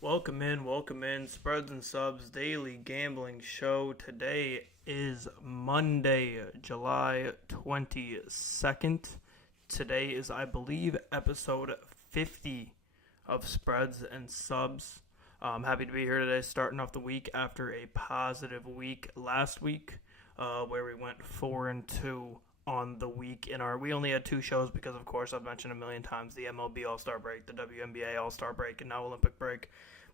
Welcome in. Spreads and Subs Daily Gambling Show. Today is Monday, July 22nd. Today is, I believe, episode 50 of Spreads and Subs. I'm happy to be here today, starting off the week after a positive week last week, where we went 4-2 on the week. We only had two shows because, of course, I've mentioned a million times the MLB All-Star break, the WNBA All-Star break, and now Olympic break.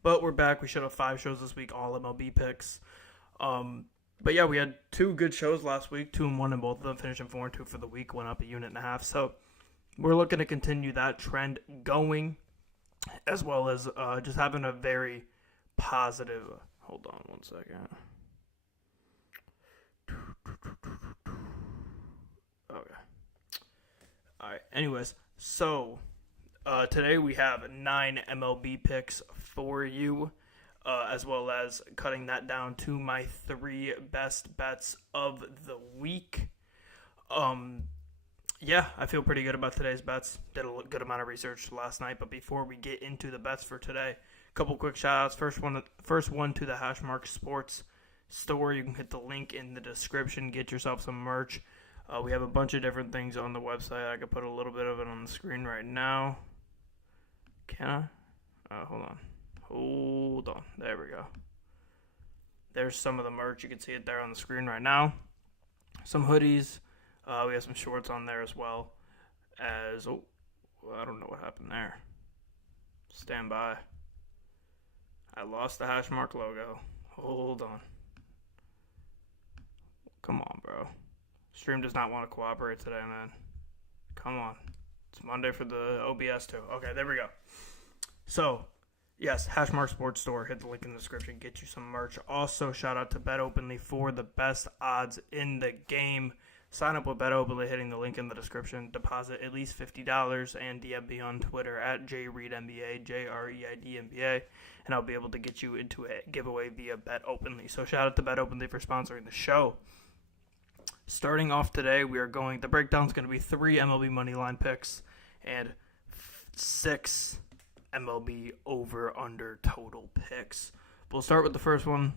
But we're back. We should have 5 shows this week, all MLB picks. But yeah, we had 2 good shows last week, 2-1 in both of them, finishing 4-2 for the week, went up a unit and a half. So we're looking to continue that trend going, as well as just having a very positive. Hold on one second. Okay. All right. Anyways, so today we have 9 MLB picks for you, as well as cutting that down to my 3 best bets of the week. Yeah, I feel pretty good about today's bets. Did a good amount of research last night, but before we get into the bets for today, a couple quick shout outs. First one to the Hashmark Sports store. You can hit the link in the description. Get yourself some merch. We have a bunch of different things on the website. I could put a little bit of it on the screen right now. Can I? Hold on. There we go. There's some of the merch. You can see it there on the screen right now. Some hoodies. We have some shorts on there as well. I don't know what happened there. Stand by. I lost the Hashmark logo. Hold on. Come on, bro. Stream does not want to cooperate today, man. Come on. It's Monday for the OBS too. Okay, there we go. So, yes, Hashmark Sports Store. Hit the link in the description. Get you some merch. Also, shout out to Bet Openly for the best odds in the game. Sign up with Bet Openly, hitting the link in the description. Deposit at least $50 and DM me on Twitter at JReidNBA, JReidNBA, and I'll be able to get you into a giveaway via Bet Openly. So, shout out to Bet Openly for sponsoring the show. Starting off today, the breakdown's going to be 3 MLB moneyline picks and 6 MLB over-under total picks. We'll start with the first one.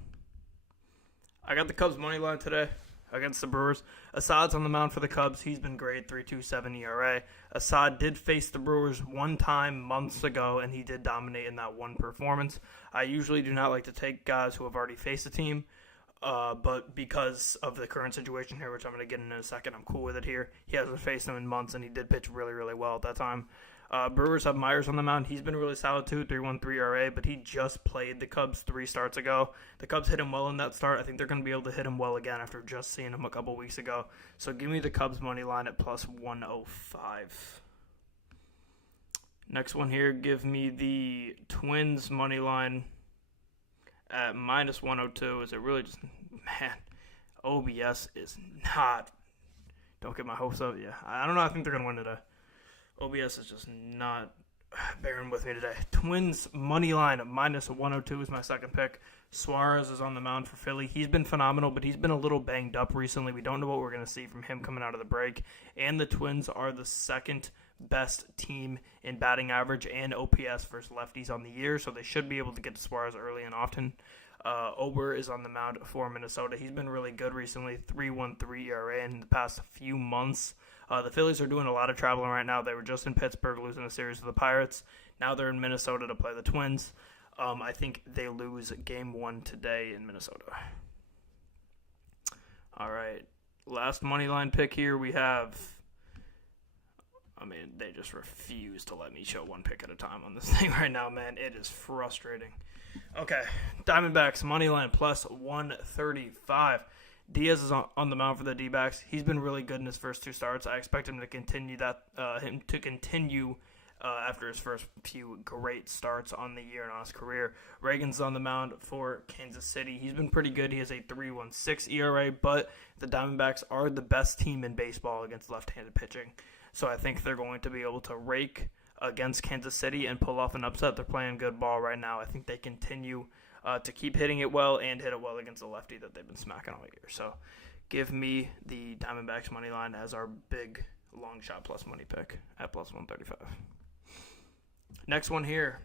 I got the Cubs moneyline today against the Brewers. Assad's on the mound for the Cubs. He's been great, 3.27 ERA. Assad did face the Brewers one time months ago, and he did dominate in that one performance. I usually do not like to take guys who have already faced a team. But because of the current situation here, which I'm going to get in a second, I'm cool with it here. He hasn't faced them in months, and he did pitch really, really well at that time. Brewers have Myers on the mound. He's been really solid too, 3.13 ERA, but he just played the Cubs 3 starts ago. The Cubs hit him well in that start. I think they're going to be able to hit him well again after just seeing him a couple weeks ago. So give me the Cubs money line at plus 105. Next one here, give me the Twins money line at minus 102. Is it really just, man, OBS is not, don't get my hopes up. Yeah, I don't know. I think they're going to win today. OBS is just not bearing with me today. Twins money line at minus 102 is my second pick. Suarez is on the mound for Philly. He's been phenomenal, but he's been a little banged up recently. We don't know what we're going to see from him coming out of the break. And the Twins are the second best team in batting average and OPS versus lefties on the year, so they should be able to get to Suarez early and often. Ober is on the mound for Minnesota. He's been really good recently, 3.13 ERA in the past few months. The Phillies are doing a lot of traveling right now. They were just in Pittsburgh losing a series to the Pirates. Now they're in Minnesota to play the Twins. I think they lose game 1 today in Minnesota. All right, last money line pick here we have. They just refuse to let me show one pick at a time on this thing right now, man. It is frustrating. Okay, Diamondbacks money line plus 135. Diaz is on the mound for the D-backs. He's been really good in his first 2 starts. I expect him to continue after his first few great starts on the year and on his career. Reagan's on the mound for Kansas City. He's been pretty good. He has a 3.16 ERA, but the Diamondbacks are the best team in baseball against left-handed pitching. So I think they're going to be able to rake against Kansas City and pull off an upset. They're playing good ball right now. I think they continue to keep hitting it well and hit it well against the lefty that they've been smacking all year. So give me the Diamondbacks money line as our big long shot plus money pick at plus 135. Next one here,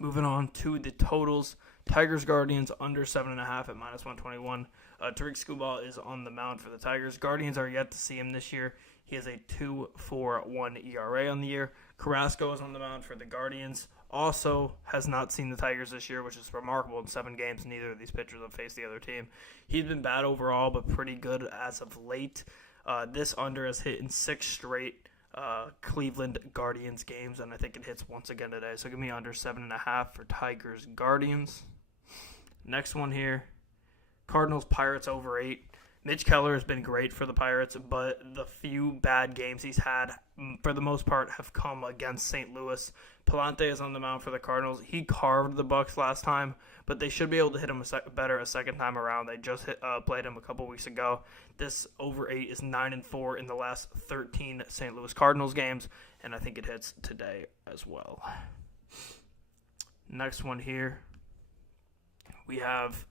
Moving on to the totals. Tigers Guardians under 7.5 at -121. Tariq Skubal is on the mound for the Tigers. Guardians are yet to see him this year. He has a 2.41 ERA on the year. Carrasco is on the mound for the Guardians. Also has not seen the Tigers this year, which is remarkable. In 7 games, neither of these pitchers have faced the other team. He's been bad overall, but pretty good as of late. This under has hit in 6 straight Cleveland Guardians games, and I think it hits once again today. So give me under 7.5 for Tigers Guardians. Next one here, Cardinals Pirates over 8. Mitch Keller has been great for the Pirates, but the few bad games he's had, for the most part, have come against St. Louis. Palante is on the mound for the Cardinals. He carved the Bucs last time, but they should be able to hit him better a second time around. They just played him a couple weeks ago. This over 8 is 9-4 in the last 13 St. Louis Cardinals games, and I think it hits today as well. Next one here, we have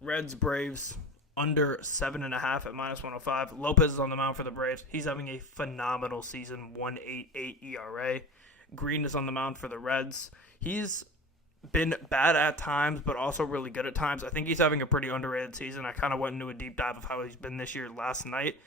Reds Braves under 7.5 at -105. Lopez is on the mound for the Braves. He's having a phenomenal season, 1.88 ERA. Green is on the mound for the Reds. He's been bad at times, but also really good at times. I think he's having a pretty underrated season. I kind of went into a deep dive of how he's been this year last night,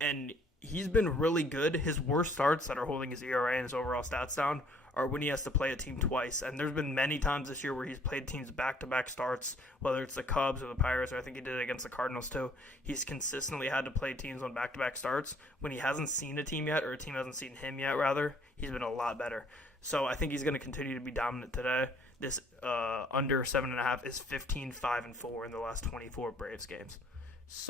and he's been really good. His worst starts that are holding his ERA and his overall stats down are when he has to play a team twice. And there's been many times this year where he's played teams back-to-back starts, whether it's the Cubs or the Pirates, or I think he did it against the Cardinals too. He's consistently had to play teams on back-to-back starts. When he hasn't seen a team yet, or a team hasn't seen him yet, rather, he's been a lot better. So I think he's going to continue to be dominant today. This under 7.5 is 15-5-4 in the last 24 Braves games. This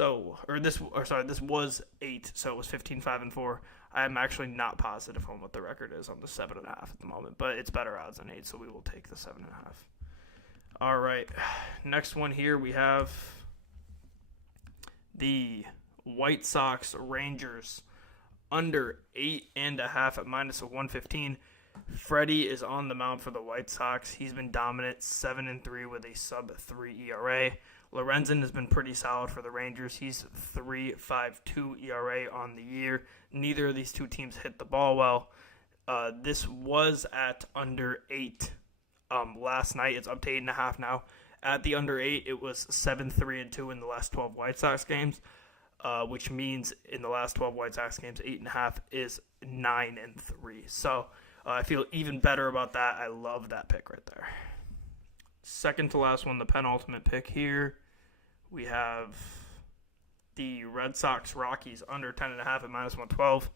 was 8, so it was 15-5-4. I'm actually not positive on what the record is on the 7.5 at the moment, but it's better odds than 8, so we will take the 7.5. All right, next one here we have the White Sox-Rangers under 8.5 at -115. Freddie is on the mound for the White Sox. He's been dominant, 7-3 with a sub-3 ERA. Lorenzen has been pretty solid for the Rangers. He's 3.52 ERA on the year. Neither of these two teams hit the ball well. This was at under 8 last night. It's up to 8.5 now. At the under 8, it was 7-3-2 in the last 12 White Sox games, which means in the last 12 White Sox games, 8.5 is 9-3. So I feel even better about that. I love that pick right there. Second to last one, the penultimate pick here. We have the Red Sox-Rockies under 10.5 at -112.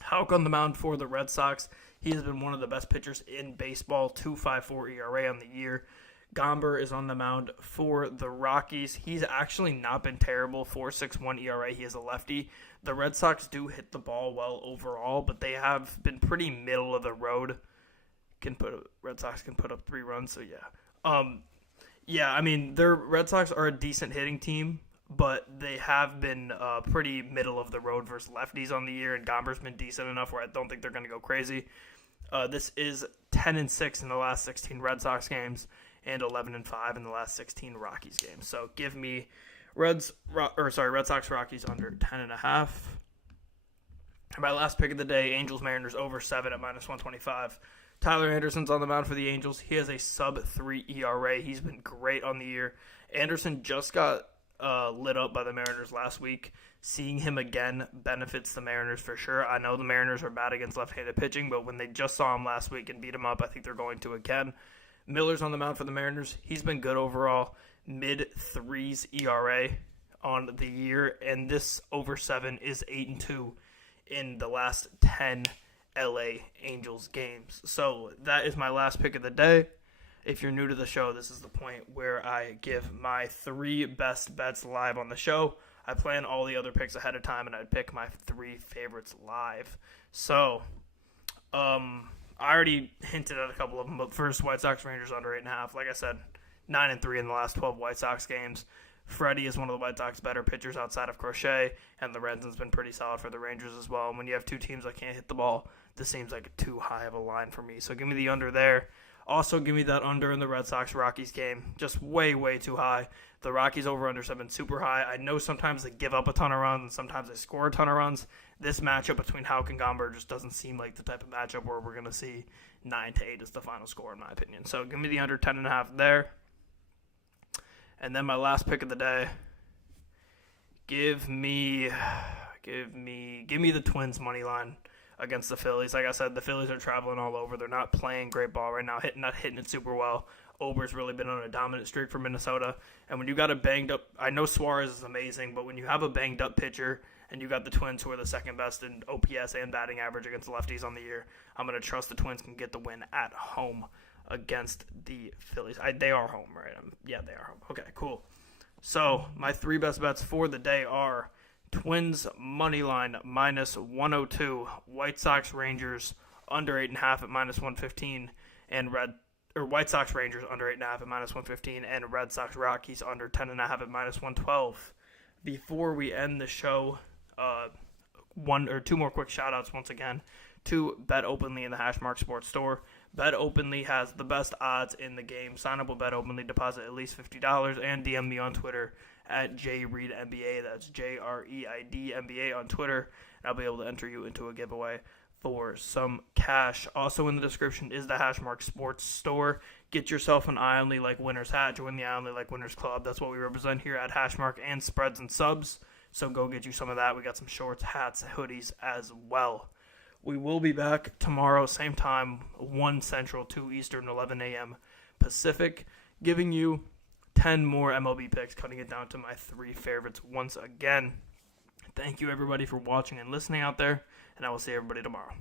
Houck on the mound for the Red Sox. He has been one of the best pitchers in baseball, 2.54 ERA on the year. Gomber is on the mound for the Rockies. He's actually not been terrible, 4.61 ERA. He is a lefty. The Red Sox do hit the ball well overall, but they have been pretty middle of the road. Red Sox can put up 3 runs, so yeah. Their Red Sox are a decent hitting team, but they have been pretty middle of the road versus lefties on the year, and Gomber's been decent enough where I don't think they're going to go crazy. This is 10-6 in the last 16 Red Sox games and 11-5 in the last 16 Rockies games. So give me Red Sox Rockies under 10.5. My last pick of the day, Angels Mariners over 7 at -125. Tyler Anderson's on the mound for the Angels. He has a sub-3 ERA. He's been great on the year. Anderson just got lit up by the Mariners last week. Seeing him again benefits the Mariners for sure. I know the Mariners are bad against left-handed pitching, but when they just saw him last week and beat him up, I think they're going to again. Miller's on the mound for the Mariners. He's been good overall. Mid-3s ERA on the year, and this over 7 is 8-2 in the last 10 LA Angels games. So that is my last pick of the day. If you're new to the show, this is the point where I give my 3 best bets live on the show. I plan all the other picks ahead of time, and I'd pick my 3 favorites live. So, I already hinted at a couple of them, but first, White Sox Rangers under 8.5. Like I said, 9-3 in the last 12 White Sox games. Freddie is one of the White Sox better pitchers outside of Crochet, and Lorenzen's been pretty solid for the Rangers as well. And when you have 2 teams that can't hit the ball, this seems like too high of a line for me. So give me the under there. Also, give me that under in the Red Sox-Rockies game. Just way, way too high. The Rockies over-unders have been super high. I know sometimes they give up a ton of runs and sometimes they score a ton of runs. This matchup between Houck and Gomber just doesn't seem like the type of matchup where we're going to see 9-8 is the final score, in my opinion. So give me the under 10.5 there. And then my last pick of the day, give me the Twins money line against the Phillies. Like I said, the Phillies are traveling all over. They're not playing great ball right now, not hitting it super well. Ober's really been on a dominant streak for Minnesota. And when you got a banged up, I know Suarez is amazing, but when you have a banged up pitcher and you got the Twins who are the second best in OPS and batting average against lefties on the year, I'm going to trust the Twins can get the win at home against the Phillies. They are home, right? Yeah, they are home. Okay, cool. So my 3 best bets for the day are Twins money line minus 102, White Sox Rangers under 8.5 at minus 115, and White Sox Rangers under 8.5 at minus 115, and Red Sox Rockies under 10.5 at minus 112. Before we end the show, 1 or 2 more quick shout outs once again to Bet Openly in the Hashmark Sports Store. Bet Openly has the best odds in the game. Sign up with Bet Openly, deposit at least $50, and DM me on Twitter at JReidNBA. That's JREIDNBA on Twitter. And I'll be able to enter you into a giveaway for some cash. Also in the description is the Hashmark Sports Store. Get yourself an I Only Like Winners hat. Join the I Only Like Winners Club. That's what we represent here at Hashmark, and spreads and subs. So go get you some of that. We got some shorts, hats, hoodies as well. We will be back tomorrow, same time, 1 Central, 2 Eastern, 11 a.m. Pacific, giving you 10 more MLB picks, cutting it down to my 3 favorites once again. Thank you, everybody, for watching and listening out there, and I will see everybody tomorrow.